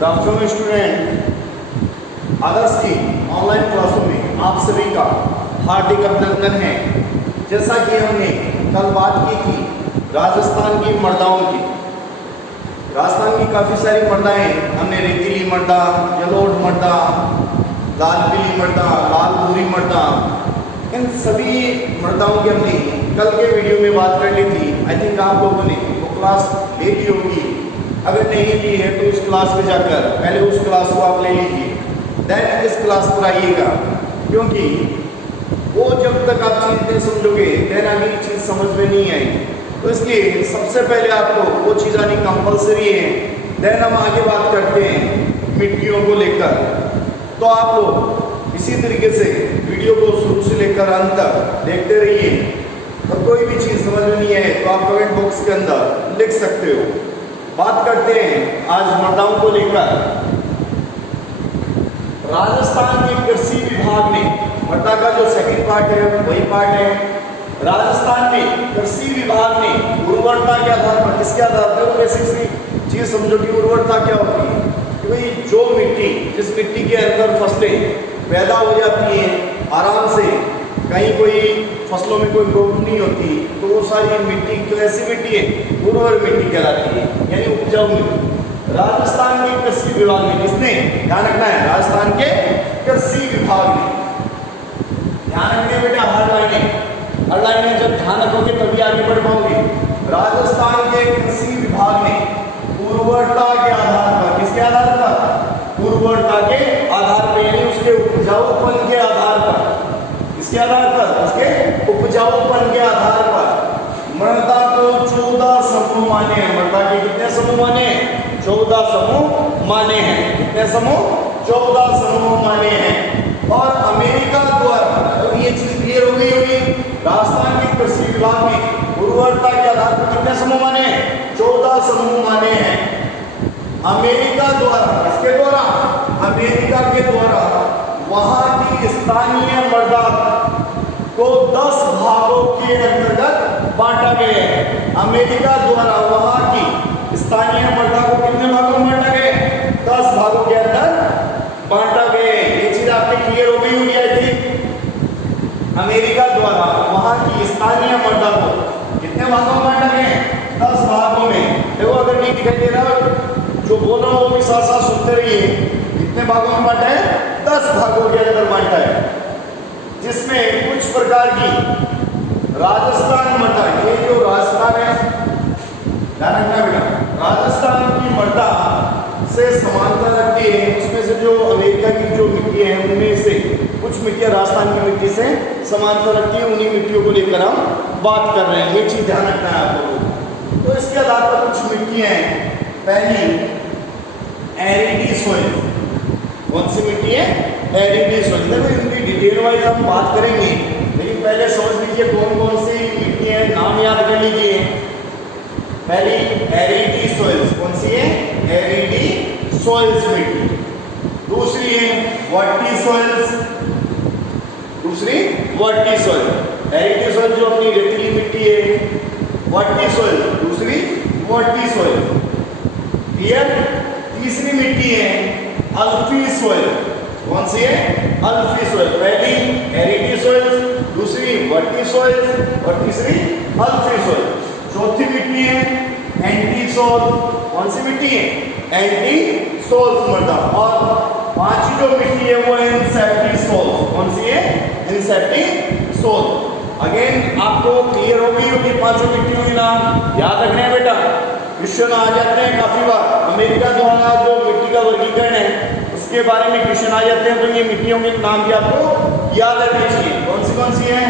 Good afternoon student. आदर्श की online क्लासों में आप सभी का हार्दिक अभिनंदन है। जैसा कि हमने कल बात की थी राजस्थान की मर्दाओं की, राजस्थान की काफ़ी सारी मर्दाएँ हमने रेतीली मर्दा, जलोढ़ मर्दा, लाल पीली मर्दा, लाल भूरी मर्दा, इन सभी मर्दाओं की हमने कल के वीडियो में बात कर ली थी। आई थिंक आप लोगों ने वो क्लास ले ली होगी। अगर नहीं ली है तो उस क्लास में जाकर पहले उस क्लास को आप ले लीजिए, देन इस क्लास पर आइएगा, क्योंकि वो जब तक आप चीज़ नहीं समझोगे देन अगली चीज़ समझ में नहीं आएगी। तो इसलिए सबसे पहले आपको वो चीज़ आनी कंपलसरी है। देन हम आगे बात करते हैं मिट्टियों को लेकर। तो आप लोग इसी तरीके से वीडियो को शुरू से लेकर अंत तक देखते रहिए, और कोई भी चीज़ समझ में नहीं आए तो आप कमेंट बॉक्स के अंदर लिख सकते हो। बात करते हैं आज मर्दाओं को लेकर। राजस्थान के कृषि विभाग ने, मर्दा का जो सेकंड पार्ट है वही पार्ट है। राजस्थान में कृषि विभाग ने उर्वरता के आधार पर, किसके आधार पर, बेसिक चीज समझो कि उर्वरता क्या होती है। क्योंकि जो मिट्टी, जिस मिट्टी के अंदर फसलें पैदा हो जाती हैं आराम से, कहीं कोई फसलों में कोई प्रॉब्लम नहीं होती, तो वो सारी मिट्टी कैसी मिट्टी है, उर्वर मिट्टी कहलाती है, यानी उपजाऊ मिट्टी। राजस्थान के कृषि विभाग ने, किसने, ध्यान रखना है, राजस्थान के कृषि विभाग ने, ध्यान रखने बेटा, हर लाइन जब ध्यान रखोगे तभी आगे बढ़ पाओगे। राजस्थान के कृषि विभाग ने उर्वरता के आधार पर, किसके आधार पर, उर्वरता के आधार पर, यानी उसके उपजाऊपन के आधार पर, इसके आधार पर, उसके उपजाऊपन के आधार पर मृदा को 14 समूह माने हैं। मृदा के कितने समूह माने हैं? 14 समूह माने हैं। कितने समूह? 14 समूह माने हैं। और अमेरिका द्वारा, तो ये चीज क्लियर हो गई होगी, राजस्थान के कृषि विभाग ने उर्वरता के आधार पर कितने समूह माने हैं? 14 समूह माने हैं। अमेरिका द्वारा, किसके द्वारा? अमेरिका के द्वारा वहां की स्थानीय मृदा को 10 भागों के अंतर्गत बांटा गया है। अमेरिका द्वारा वहां की स्थानीय मृदा को कितने भागों में बांटा गया है? 10 भागों के अंदर बांटा गया है। ये चीज आपकी क्लियर हो गई होगी आई थिंक। अमेरिका द्वारा वहां की स्थानीय मृदा को कितने भागों में बांटा गया है? 10 भागों में। देखो अगर नहीं दिखाई दे रहा, जो बोल रहा हूं वो भी साथ साथ सुनते रहिए। कितने भागों में बांटा है? 10 भागों के अंदर बांटा है, जिसमें कुछ प्रकार की राजस्थान मृदा, ये जो राजस्थान है, ध्यान रखना बेटा, राजस्थान की मृदा से समानता रखती है। उसमें से जो अमेरिका की जो मिट्टी है उनमें से कुछ मिट्टियां राजस्थान की मिट्टी से समानता रखती है। उन्हीं मिट्टियों को लेकर हम बात कर रहे हैं, ये चीज ध्यान रखना है आप लोगों को। तो इसके आधार पर कुछ मिट्टियां हैं। पहली एरिडी सॉइल, कौन सी मिट्टी है? एरिडी सॉइल। देखो इनकी डिटेल वाइज हम बात करेंगे, लेकिन पहले समझ लीजिए कौन कौन सी मिट्टी है, नाम याद कर लीजिए। पहली एरिडी सॉइल्स, कौन सी है? एरिडी सॉइल्स मिट्टी। दूसरी है वर्टी सॉइल्स, दूसरी वर्टी सॉइल। एरिडी सॉइल जो अपनी रेतीली मिट्टी है, वर्टी सॉइल दूसरी वर्टी सॉइल। क्लियर? तीसरी मिट्टी है अल्फी सॉइल। कौन सी है? अल्फी सॉइल। पहली एरिडी सॉइल, दूसरी वर्टी सॉइल और तीसरी अल्फी सॉइल। चौथी मिट्टी है एंटी सॉल। कौन सी मिट्टी है? एंटी सॉल मृदा। और पांचवी जो मिट्टी है वो है इंसेप्टी सॉल। कौन सी है? इंसेप्टी सॉल। अगेन आपको क्लियर हो गई होगी पांचों मिट्टियों के नाम, याद रखने हैं बेटा, क्वेश्चन आ जाते हैं काफी बार। अमेरिका द्वारा जो मिट्टी का वर्गीकरण है उसके बारे में क्वेश्चन आ जाते हैं, तो ये मिट्टियों के नाम भी आपको याद रखने चाहिए। कौन सी है?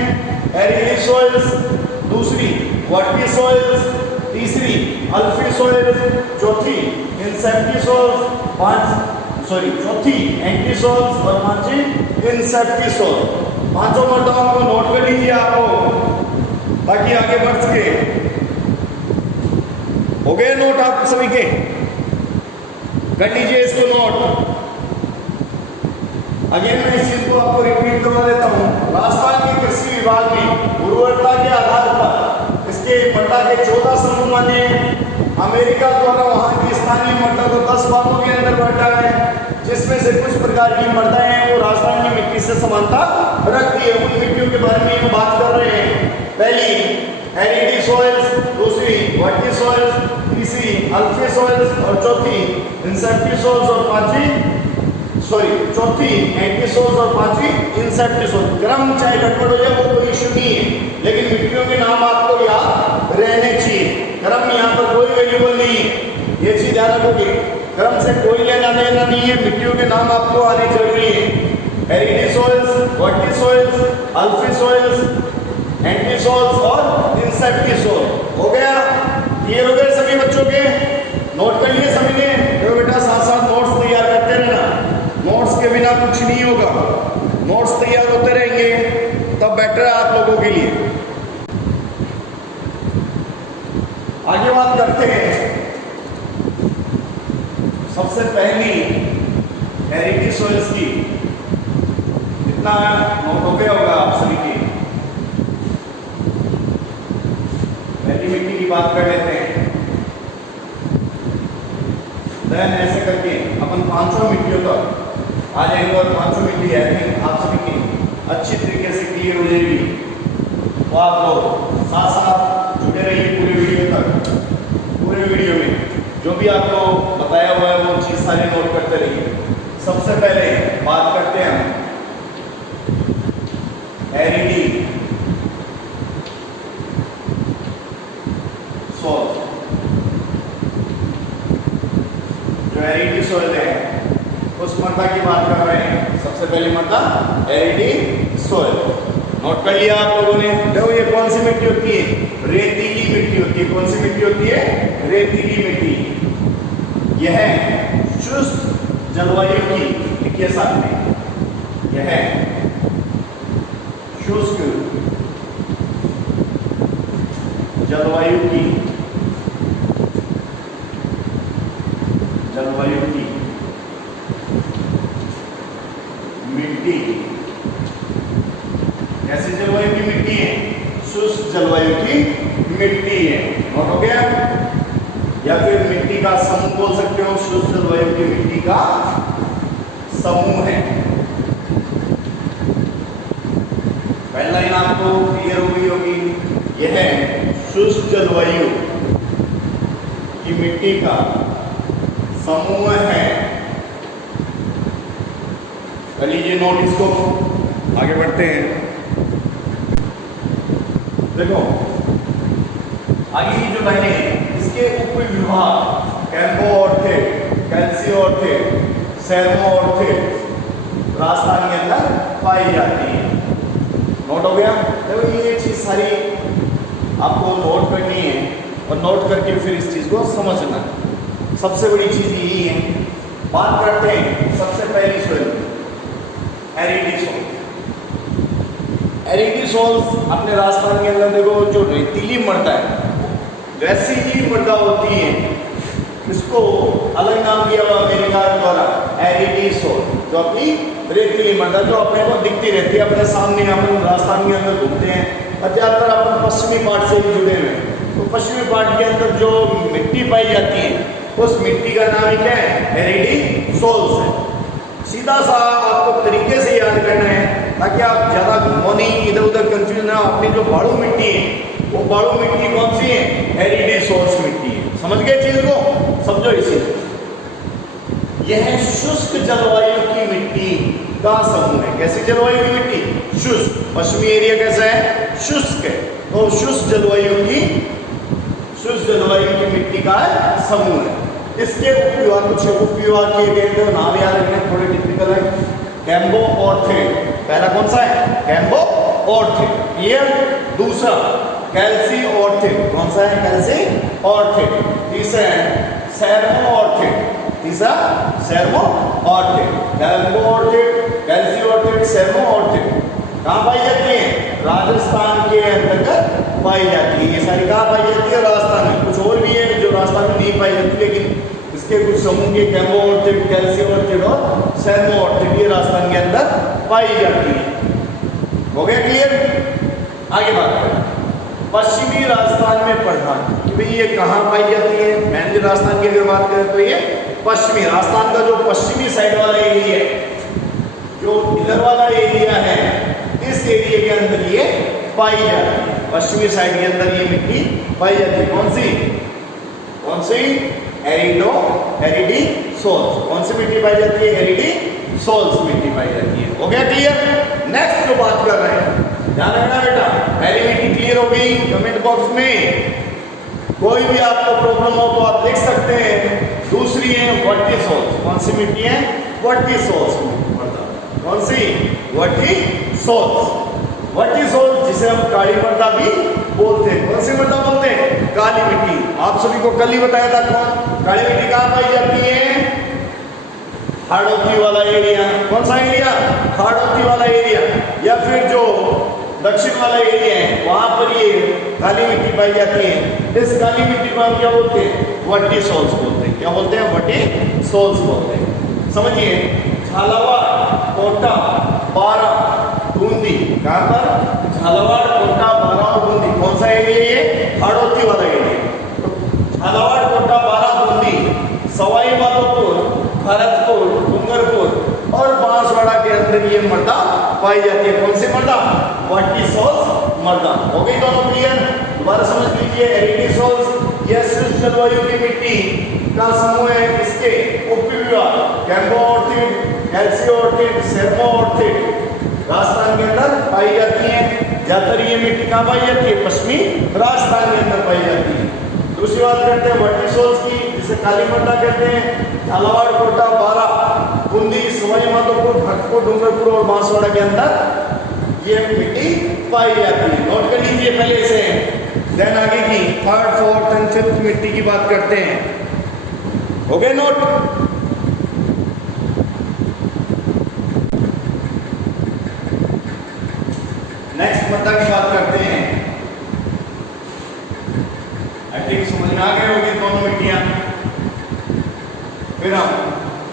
एरिडी सॉइल्स, दूसरी वर्टी सॉइल्स, तीसरी अल्फी सॉइल्स, चौथी इंसेप्टी सॉइल्स, चौथी एंटी सॉइल्स और पांचवी इंसेप्टी सॉइल। पांचों मर्दाओं को नोट कर लीजिए आपको, ताकि आगे बढ़ सके। हो गए नोट आप सभी के? कर लीजिए इसको नोट। अगेन मैं इस चीज को आपको रिपीट करवा देता हूँ। राजस्थान के कृषि विभाग ने उर्वरता के आधार पर इसके मृदा के 14 समूह माने। अमेरिका द्वारा वहां की स्थानीय मृदा को 10 भागों के अंदर बांटा है, जिसमें से कुछ प्रकार की मृदाएं हैं वो राजस्थान की मिट्टी से समानता रखती है। उन मिट्टियों के बारे में हम बात कर रहे हैं। पहली एरिडी सॉइल्स, दूसरी वटी सॉइल्स, तीसरी अल्फी सॉइल्स और चौथी इंसेप्टी सॉइल्स और चौथी एंटी सॉइल्स और पांचवी इंसेप्टी सॉइल्स। क्रम चाहे गड़बड़ हो जाए वो कोई इश्यू नहीं है, लेकिन मिट्टियों के नाम आपको याद रहने चाहिए। क्रम यहाँ पर कोई वैल्यूबल नहीं है, ये चीज ध्यान रखोगे। क्रम से कोई लेना देना नहीं है, मिट्टियों के नाम आपको आने जरूरी है। एरिडी सॉइल्स, वटी सॉइल्स, अल्फी सॉइल्स, एंटी सॉइल्स और इंसेप्टी सॉइल। हो गया? क्लियर हो गए सभी बच्चों के? नोट कर लिए सभी ने? तो बेटा साथ साथ नोट्स तैयार करते रहना, नोट्स के बिना कुछ नहीं होगा। नोट्स तैयार होते रहेंगे तब बेटर है आप लोगों के लिए। आगे बात करते हैं। सबसे पहली एरिडी सॉइल्स की, इतना नोट हो गया होगा आप सभी की। पहली मिट्टी की बात कर लेते हैं। देन ऐसे करके अपन 500 मिट्टियों तक आ जाएंगे और 500 मिट्टी है आप सभी की अच्छी तरीके से क्लियर हो जाएगी। तो आप लोग साथ साथ जुड़े रहिए पूरे वीडियो तक। पूरे वीडियो में जो भी आपको बताया हुआ है वो चीज़ सारी नोट करते रहिए। सबसे पहले बात करते हैं हम एरिडी सॉइल। जो एरिडी सॉइल है उस मृदा की बात कर रहे हैं। सबसे पहली मृदा एरिडी सॉइल। नोट कर लिया आप लोगों ने? देखो ये कौन सी मिट्टी होती है? रेतीली मिट्टी होती है। कौन सी मिट्टी होती है? रेतीली मिट्टी। यह शुष्क जलवायु की, लिखिए साथ में, यह शुष्क जलवायु की मिट्टी। कैसी जलवायु की मिट्टी है? शुष्क जलवायु की मिट्टी है। नोट हो गया? या फिर मिट्टी का समूह बोल सकते हो। शुष्क जलवायु की मिट्टी का समूह है। पहला लाइन आपको क्लियर हो गई होगी। यह शुष्क जलवायु की मिट्टी का समूह है। कर लीजिए नोट इसको। आगे बढ़ते हैं। देखो आगे की जो लाइनें हैं इसके उप विभाग कैम्बोऑर्थेट, कैल्सियोऑर्थेट, सेर्मोऑर्थेट राजस्थान के अंदर पाई जाती है। नोट हो गया? देखो ये चीज सारी आपको नोट करनी है और नोट करके फिर इस चीज को समझना। सबसे बड़ी चीज यही है। बात करते हैं सबसे पहली सॉइल एरिडी सॉइल। एरिडी सॉइल अपने राजस्थान के अंदर देखो जो रेतीली मृदा है वैसी ही मृदा होती है। इसको अलग नाम दिया हुआ अमेरिका द्वारा एरिडी सॉइल। जो अपनी रेतीली मृदा जो अपने को दिखती रहती है अपने सामने, अपन राजस्थान के अंदर घूमते हैं और ज़्यादातर अपन पश्चिमी पार्ट से भी जुड़े हुए हैं। तो पश्चिमी पार्ट के अंदर जो मिट्टी पाई जाती है उस मिट्टी का नाम क्या है? एरिडी सॉइल्स है। सीधा सा आपको तरीके से याद करना है ताकि आप ज़्यादा घूमो नहीं, इधर उधर कंफ्यूज ना। अपनी जो बालू मिट्टी है वो बालू मिट्टी कौन सी है? एरिडी सॉइल्स मिट्टी है। समझ गए चीज को? समझो इसे। यह शुष्क जलवायु की मिट्टी का समूह है। कैसी जलवायु की मिट्टी? शुष्क। पश्चिमी एरिया कैसा है? शुष्क है। तो शुष्क जलवायु की मिट्टी का समूह है। इसके उपविभाग कुछ उपविभाग किए गए थे, नाम याद रखना थोड़े टिपिकल है। कैम्बोऑर्थेट पहला कौन सा है? कैम्बोऑर्थेट। ये दूसरा कैल्सियोऑर्थेट। कौन सा है? कैल्सियोऑर्थेट। तीसरा है सेर्मोऑर्थेट। तीसरा सेर्मोऑर्थेट। कैम्बोऑर्थेट, कैल्सियोऑर्थेट, सेर्मोऑर्थेट कहाँ पाई जाती है? राजस्थान के अंतर्गत पाई जाती है। ये सारी कहाँ पाई जाती है? राजस्थान में। कुछ और भी है जो राजस्थान में नहीं पाई जाती, लेकिन इसके कुछ समूह के कैम्बोऑर्थेट, कैल्सियोऑर्थेट और सेर्मोऑर्थेट ये राजस्थान के अंदर पाई जाती है। हो गया क्लियर? आगे बात करें। पश्चिमी राजस्थान में प्रधान। कि भाई ये कहाँ पाई जाती है? मेनली राजस्थान की अगर बात करें तो ये पश्चिमी राजस्थान का जो पश्चिमी साइड वाला एरिया है, जो इधर वाला एरिया है, इस एरिया के अंदर ये पाई जाती है। पश्चिमी साइड के अंदर ये मिट्टी पाई जाती है। कौन सी? कौन सी? एरिडी सोल्स। कौन सी मिट्टी पाई जाती है? एरिडी सोल्स मिट्टी पाई जाती है। हो गया क्लियर? नेक्स्ट जो बात कर रहे हैं, ध्यान रखना बेटा, पहली मिट्टी क्लियर हो गई। कमेंट बॉक्स में कोई भी आपको प्रॉब्लम हो तो आप लिख सकते हैं। दूसरी है वट्टी सोल्स। कौन सी मिट्टी है? वट्टी सोल्स। कौन सी? वट्टी सोल्स। वट्टी सोल्स जिसे हम काली मृदा भी बोलते हैं। कौन सी मृदा बोलते हैं? काली मिट्टी। आप सभी को कल ही बताया था कौन काली मिट्टी कहाँ पाई जाती है? हाड़ौती वाला एरिया। कौन सा एरिया? हाड़ौती वाला एरिया, या फिर जो दक्षिण वाला एरिया है वहां पर ये काली मिट्टी पाई जाती है। इस काली मिट्टी को हम क्या बोलते हैं? वट्टी सोल्स बोलते हैं। क्या बोलते हैं? वट्टी सोल्स बोलते हैं। समझिए, झालावाड़, कोटा, बारा, बूंदी। कहां पर? झालावाड़, कोटा, बारा और बूंदी। कौन सा एरिया ये? हाड़ौती वाला एरिया। तो झालावाड़, कोटा, बारा, बूंदी, सवाई माधोपुर, भरतपुर, डूंगरपुर और बांसवाड़ा के अंदर ये मृदा पाई जाती है। कौन सी मृदा? वट्टी सोल्स मृदा। हो गई दोनों क्लियर? दोबारा समझ लीजिए, एरिडी सोल्स यह शुष्क जलवायु की मिट्टी का समूह है। इसके उपविभाग कैम्बोऑर्थिड, कैल्सियोऑर्थिड, सेर्मोऑर्थिड राजस्थान के अंदर पाई जाती है। ज्यादातर ये मिट्टी कहाँ पाई जाती है? पश्चिमी राजस्थान के अंदर पाई जाती है। दूसरी बात करते हैं वट्टी सोल्स की, जिसे काली मृदा कहते हैं। झालावाड़, कोटा, बारा, बूंदी, सवाई माधोपुर, भरतपुर, डूंगरपुर और बांसवाड़ा के अंदर ये मिट्टी पाई जाती है। नोट कर लीजिए पहले इसे, देन आगे की थर्ड, फोर्थ एंड फिफ्थ मिट्टी की बात करते हैं। हो गए नोट? नेक्स्ट मृदा की बात करते हैं। आई थिंक समझ में आ गए होंगे दोनों मिट्टियां। फिर हम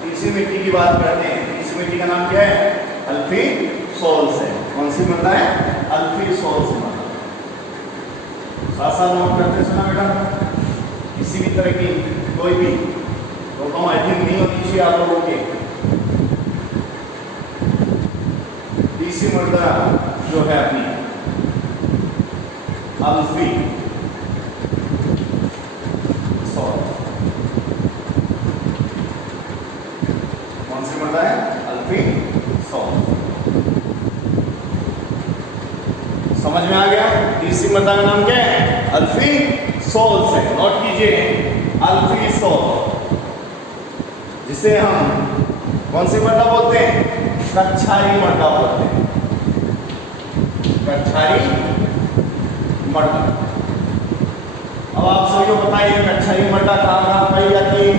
तीसरी मिट्टी की बात करते हैं। तीसरी मिट्टी का नाम क्या है? अल्फी सोल्स है। कौन सी मृदा है? अल्फी सोल्स मृदा। साथ साथ नोट करते सुना बेटा। किसी भी तरह की कोई भी प्रॉब्लम आई थिंक नहीं होनी चाहिए आप लोगों के। तीसरी मृदा जो है अपनी अल्फी सोल्स। कौन सी मृदा है? अल्फी सोल्स। समझ में आ गया? तीसरी मृदा का नाम क्या है? अल्फी सोल्स है। नोट कीजिए, अल्फी सोल्स, जिसे हम कौन सी मृदा बोलते हैं? कच्छारी मृदा बोलते हैं। कच्छारी मृदा। अब आप सभी को बताइए, कच्छारी मृदा कहाँ कहाँ पाई जाती है?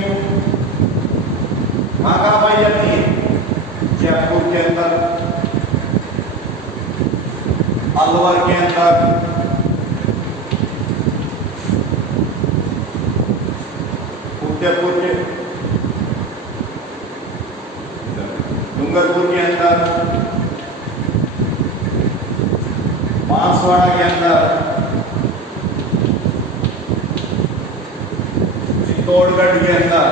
कहाँ कहाँ पाई जाती है? जयपुर के अंदर, अलवर के अंदर, उदयपुर के, डूंगरपुर के अंदर, बांसवाड़ा के अंदर, चित्तौड़गढ़ के अंदर,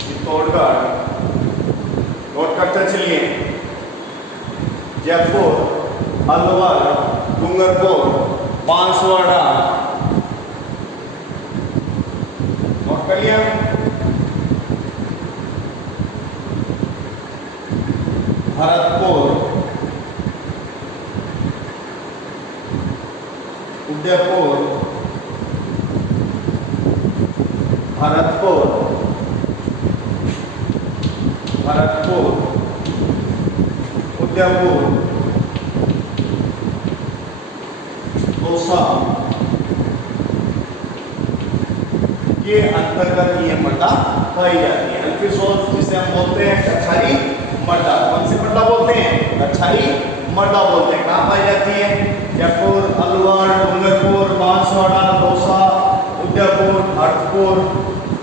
चित्तौड़गढ़, नोट करते चलिए, जयपुर, अलवर, डूंगरपुर, बांसवाड़ा। नोट कर लिया? भरतपुर, उदयपुर, भरतपुर, भरतपुर, उदयपुर, दौसा, ये अंतर्गत ये मृदा पाई जाती है। अल्फी सोल्स जिसे हम बोलते हैं कच्छारी मृदा। कौन सी मृदा बोलते हैं? कच्छारी मृदा बोलते हैं। कहाँ पाई जाती है? जयपुर, अलवर, डूंगरपुर, बांसवाड़ा, दौसा, उदयपुर, भरतपुर,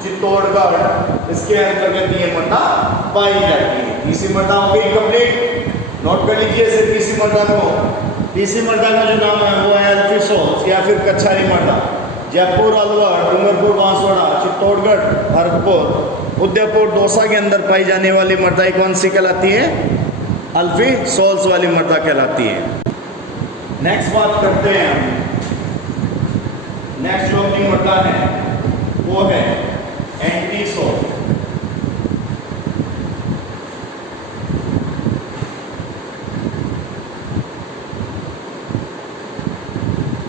चित्तौड़गढ़, इसके अंतर्गत ये मृदा पाई जाती है। तीसरी मृदा हो गई कंप्लीट। नोट कर लीजिए इसे तीसरी मर्दा को। तीसरी मर्दा का जो नाम है वो है अल्फी सोल्स या फिर कच्छारी मर्दा। जयपुर, अलवर, डूंगरपुर, बांसवाड़ा, चित्तौड़गढ़, भरतपुर, उदयपुर, दौसा के अंदर पाई जाने वाली मर्दाई कौन सी कहलाती है? अल्फी सोल्स वाली मर्दा कहलाती है। नेक्स्ट बात करते हैं हम। नेक्स्ट जो अपनी मर्दा है वो है एंटी सोल।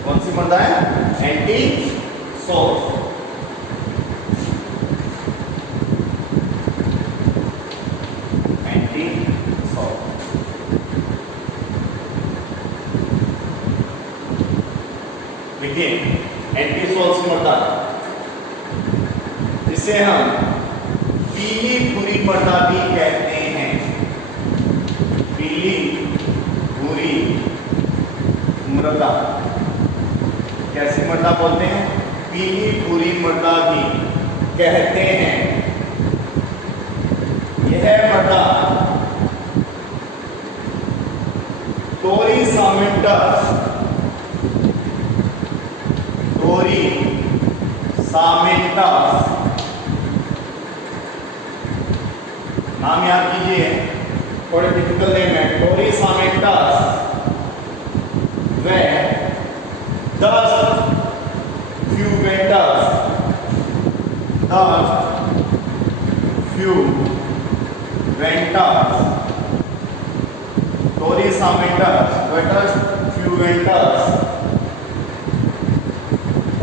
कौन सी मर्दा है? Anti soul. एंटी सोल देखिए, एंटी सोल्स मर्दा जिसे हम पीली भूरी मर्दा भी कहते हैं। पीली भूरी मृदा, कैसी मृदा बोलते हैं? पीली भूरी मृदा भी कहते हैं। यह मृदा टोरी सामेंटस, टोरी सामेंटस नाम याद कीजिए, थोड़े डिफिकल्ट नेम है। टोरी सामेंटस व डस्ट फ्यूगेंटस, डस्ट फ्यूगेंटस, टोरी सामेंटस व डस्ट फ्यूगेंटस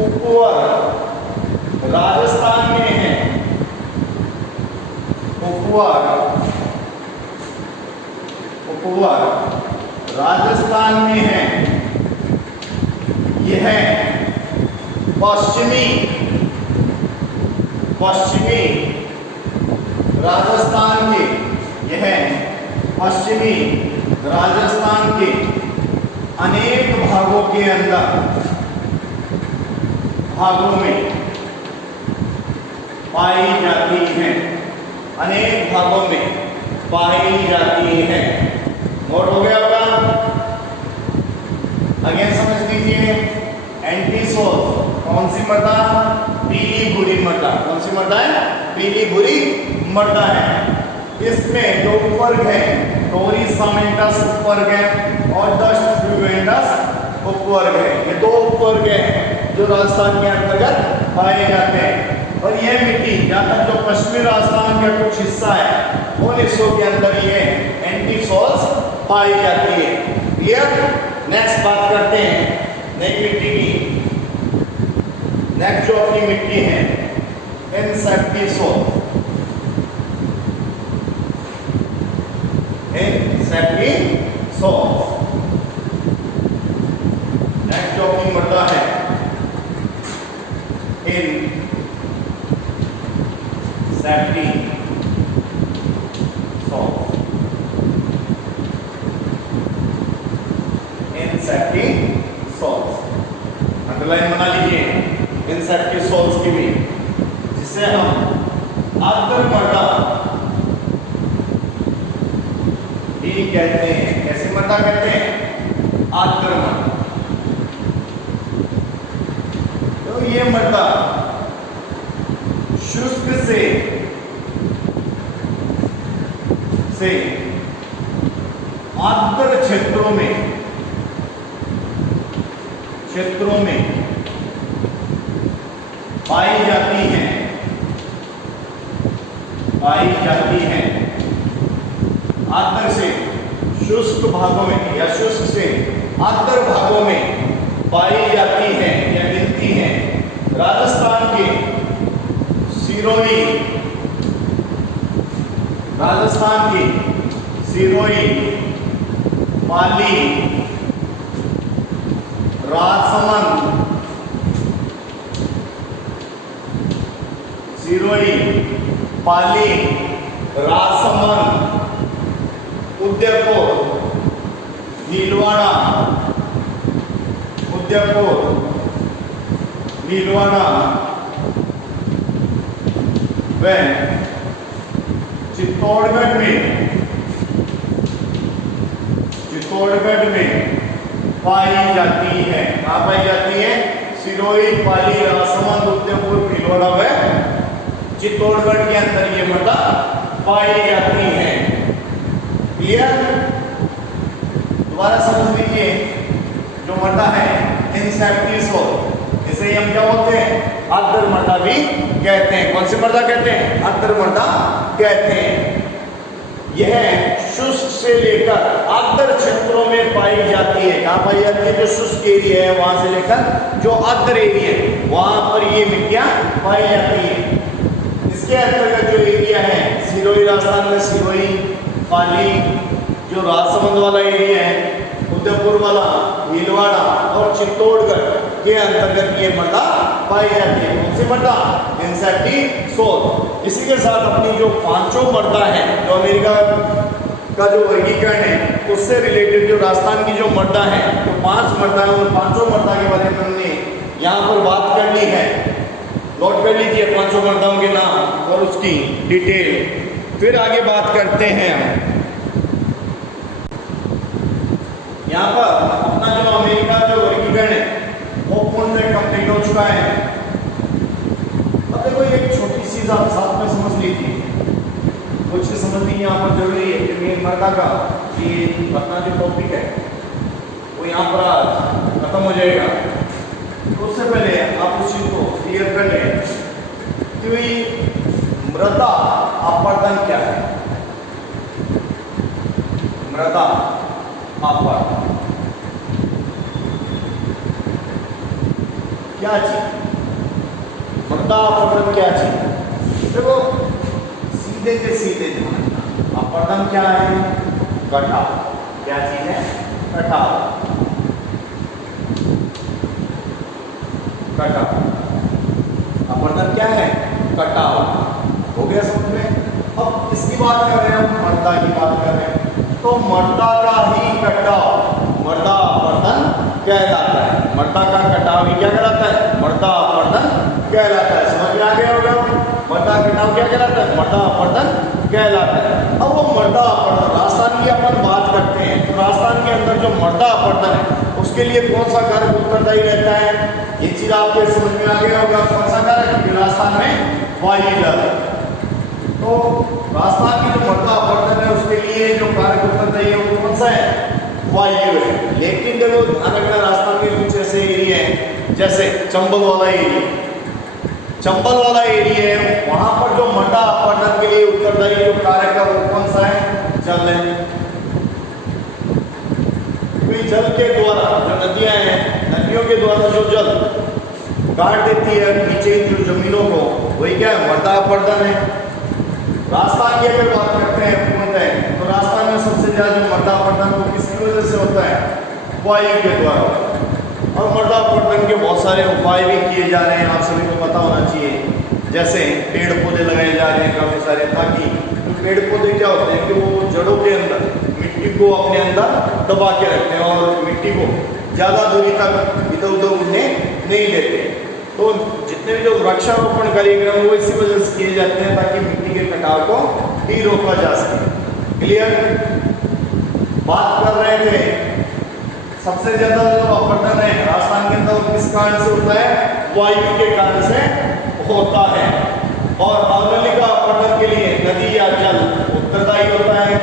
उपवर राजस्थान में है। उपवर राजस्थान में है। यह पश्चिमी राजस्थान के, यह पश्चिमी राजस्थान के अनेक भागों में पाई जाती है। अनेक भागों में पाई जाती है। नोट हो गया आपका? अगेन समझ लीजिए, एंटी सोल कौन सी मृदा? पीली भूरी मृदा। कौन सी मृदा है? पीली भूरी मृदा है। इसमें दो उपवर्ग है, टोरी सामेंटस उपवर्ग है और डस्ट फ्यूगेंटस उपवर्ग है। ये दो उपवर्ग है जो राजस्थान के अंतर्गत पाए जाते हैं। और यह मिट्टी जहाँ तक जो पश्चिमी राजस्थान का कुछ हिस्सा है उन हिस्सों के अंदर ये एंटी सोल्स पाई जाती है। क्लियर? नेक्स्ट बात करते हैं नई मिट्टी की। नेक्स्ट जो अपनी मिट्टी है इनसेप्टी सोल। इनसेप्टी सोल नेक्स्ट जो अपनी मृदा है इनसेप्टी सोल। इनसेप्टी सोल्स अंडरलाइन बना लीजिए, इनसेप्टी सोल्स की भी, जिसे हम आर्द्र मृदा भी कहते हैं। कैसी मृदा कहते हैं? आर्द्र मृदा। तो ये मृदा शुष्क से आर्द्र क्षेत्रों में पाई जाती है। आर्द्र से शुष्क भागों में या शुष्क से आर्द्र भागों में पाई जाती है या मिलती है। राजस्थान के सिरोही, पाली, राजसमंद, सिरोही, पाली, राजसमंद, उदयपुर, भीलवाड़ा, व चित्तौड़गढ़ में चित्तौड़गढ़ में पाई जाती है। कहाँ पाई जाती है? सिरोही, पाली, राजसमंद, उदयपुर, भीलवाड़ा व चित्तौड़गढ़ के अंदर ये मृदा पाई जाती है। क्लियर? दोबारा समझ लीजिए, जो मृदा है इंसेप्टिस हो, इसे हम क्या बोलते हैं? आर्द्र मृदा भी कहते हैं। कौन सी मृदा कहते हैं? आर्द्र मृदा कहते हैं। यह शुष्क से लेकर आर्द्र क्षेत्रों में पाई जाती है। कहाँ पाई जाती है? जो शुष्क एरिया है वहां से लेकर जो आर्द्र एरिया है वहां पर ये मिट्टियां पाई जाती है। इसके अंतर्गत जो एरिया है सिरोही, राजस्थान में सिरोही, पाली, जो राजसमंद वाला एरिया है, उदयपुर वाला, भीलवाड़ा और चित्तौड़गढ़ के अंतर्गत ये मृदा पाई जाती है। कौन सी मृदा? इंसेप्टिसोल। इसी के साथ अपनी जो पांचों मृदा है, जो अमेरिका का जो वर्गीकरण है उससे रिलेटेड जो राजस्थान की जो मृदा है, तो 5 मृदा है, उन पांचों मृदा के बारे में हमने यहाँ पर बात कर ली है। नोट कर लीजिए पांचों मृदाओं के नाम और उसकी डिटेल। फिर आगे बात करते हैं हम। यहाँ पर अपना जो अमेरिका जो वर्गीकरण है वो पूर्ण से कंप्लीट हो चुका है। अब देखो एक छोटी सी आप साथ में समझ लीजिए, कुछ समझनी यहाँ पर जरूरी है कि मृदा का ये अपना जो टॉपिक है वो यहाँ पर आज खत्म हो जाएगा। उससे पहले आप उस चीज को क्लियर कर लें कि मृदा अपरदन क्या है। मृदा अपरदन क्या चीज? मृदा अपरदन क्या चीज? देखो सीधे से सीधे अपरदन क्या है? कटाव। क्या चीज है? कटाव। कटाव। अपरदन क्या है? कटाव। हो गया समझ में? अब किसकी बात कर रहे हैं हम? मृदा की बात कर रहे हैं। तो मृदा का ही कटाव मृदा अपरदन कहलाता है। मृदा का कटाव ही क्या कहलाता है? मृदा अपरदन कहलाता है। समझ में आ गया होगा? मृदा कटाव क्या कहलाता है? मृदा अपरदन कहलाता है। अब वो मृदा अपरदन राजस्थान की अपन बात करते हैं तो राजस्थान के अंदर जो मृदा अपरदन है उसके लिए कौन सा कारक उत्तरदायी रहता है? ये चीज आपके समझ में आ गया होगा। कौन सा कारक? राजस्थान में वायु जल। तो राजस्थान की जो मृदा अपरदन है उसके लिए जो कारक उत्तरदायी है वो कौन सा है? वायु है। लेकिन देखो ध्यान रखना, राजस्थान के कुछ ऐसे एरिया है जैसे चंबल वाला एरिया, चंबल वाला एरिया है, वहां पर जो मृदा अपरदन के लिए उत्तरदायी जो कारक है वो कौन सा है? जल है। क्योंकि जल के द्वारा जो नदियां हैं, नदियों के द्वारा जो जल काट देती है नीचे जो जमीनों को, वही क्या है? मृदा अपरदन है। राजस्थान की अगर बात करते हैं पूर्णतः तो राजस्थान में सबसे ज्यादा जो मृदा अपरदन वो किसकी वजह से होता है? वायु के द्वारा। और मृदा अपरदन के बहुत सारे उपाय भी किए जा रहे हैं, आप सभी को पता होना चाहिए। जैसे पेड़ पौधे लगाए जा रहे हैं काफी सारे, ताकि पेड़ पौधे क्या होते हैं कि वो जड़ों के अंदर मिट्टी को अपने अंदर दबा के रखते हैं और मिट्टी को ज्यादा दूरी तक इधर उधर उड़ने नहीं देते। तो जितने भी जो वृक्षारोपण कार्यक्रम वो इसी वजह से किए जाते हैं ताकि मिट्टी के कटाव को भी रोका जा सके। क्लियर? बात कर रहे थे सबसे ज्यादा जो अपरदन है राजस्थान के अंदर किस कारण से होता है? वायु के कारण से होता है। और अवनलिका अपरदन के लिए नदी या जल उत्तरदायी होता है,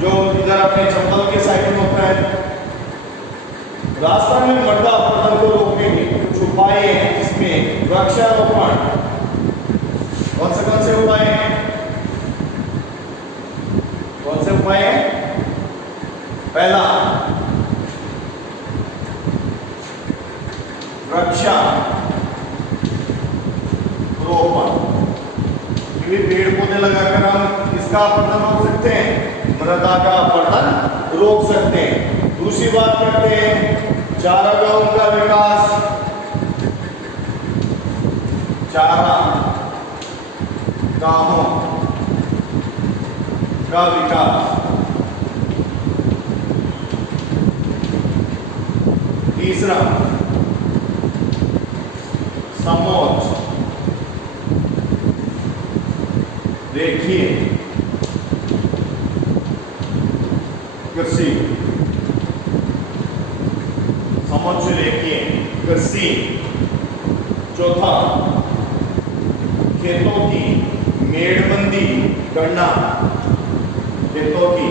जो इधर अपने चंबल के साइड में होता है। राजस्थान में मृदा अपरदन को रोकने के कुछ उपाय हैं, जिसमें वृक्षारोपण। कौन से उपाय हैं? कौन से उपाय हैं? पहला वृक्षारोपण, पेड़ पौधे लगाकर हम इसका अपरदन रोक सकते हैं, मृदा का अपरदन रोक सकते हैं। दूसरी बात करते हैं चारागाहों का विकास। चारागाहों का विकास। तीसरा समोच्च रेखीय कृषि। से लेके कृषि, चौथा खेतों की मेड़बंदी करना, खेतों की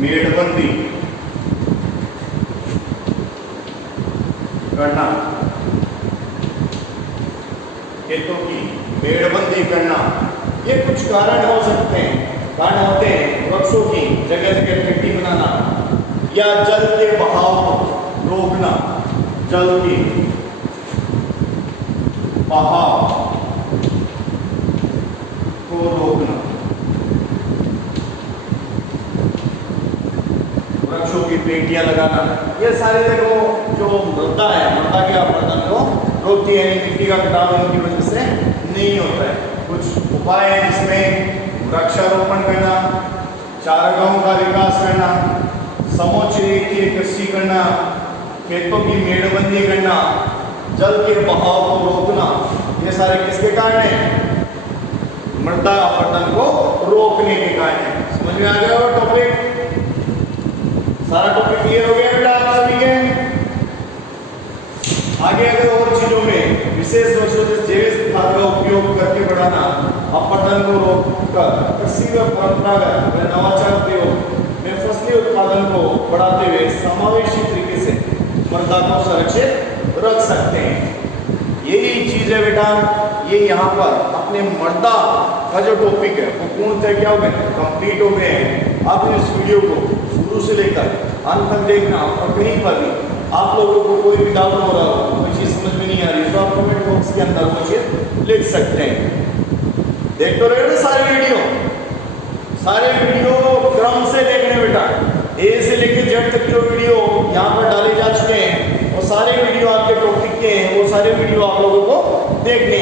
मेड़बंदी करना, खेतों की मेड़बंदी करना। ये कुछ कारण हो सकते हैं, कारण होते हैं वृक्षों की जगह जगह मिट्टी बनाना या जल के बहाव को रोकना, जल के बहाव को रोकना, वृक्षों की पेटियां लगाना, ये सारे देखो जो मृदा है, मृदा के अपरदन को रोकती है, मिट्टी का कटाव इनकी वजह से नहीं होता है। कुछ उपाय है जिसमें वृक्षारोपण करना, चारागाहों का विकास करना, समोच्च रेखीय कृषि करना, खेतों की मेड़बंदी करना, जल के बहाव को रोकना, ये सारे किसके कारण हैं? मृदा अपरदन को रोकने के कारण है। समझ में आ गया वो टॉपिक? सारा टॉपिक क्लियर हो गया बेटा आप सभी के? आगे अगर और चीजों में विशेष रूप से जैविक खाद का उपयोग करके बढ़ाना, अपरदन को रोककर कृषि व परंपरागत व नवाचार प्रयोग में फसली उत्पादन को बढ़ाते हुए समावेशी तरीके से मृदा को संरक्षित रख सकते हैं। यही चीज है बेटा, ये यहाँ पर अपने मृदा का जो टॉपिक है वो पूर्णतः क्या हो गए, कंप्लीट हो गए हैं। आपने इस वीडियो को शुरू से लेकर अंत तक देखना और कहीं पर भी आप लोगों को कोई भी डाउट हो रहा हो, कोई चीज समझ में नहीं आ रही तो आप कमेंट बॉक्स के अंदर वो चीज लिख सकते हैं। देख तो रहे हो सारे वीडियो क्रम से देखने बेटा, ए से लेकर जेड तक जो वीडियो यहाँ पर डाले जा चुके हैं वो सारे वीडियो आपके टॉपिक के हैं, वो सारे वीडियो आप लोगों को देखने,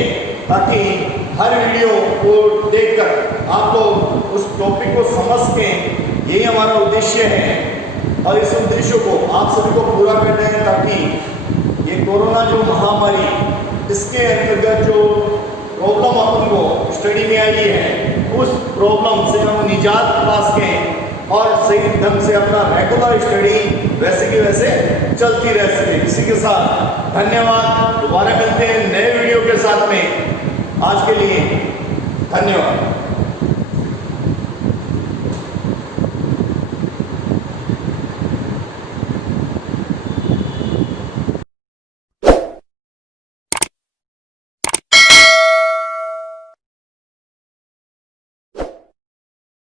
ताकि हर वीडियो को देखकर आप लोग उस टॉपिक को समझ के, यही हमारा उद्देश्य है और इस उद्देश्य को आप सभी को पूरा करना है, ताकि ये कोरोना जो महामारी, इसके अंतर्गत जो प्रॉब्लम अपन को स्टडी में आई है, उस प्रॉब्लम से हम निजात पा सकें और सही ढंग से अपना रेगुलर स्टडी वैसे की वैसे चलती रह सके। इसी के साथ धन्यवाद, दोबारा मिलते हैं नए वीडियो के साथ में। आज के लिए धन्यवाद।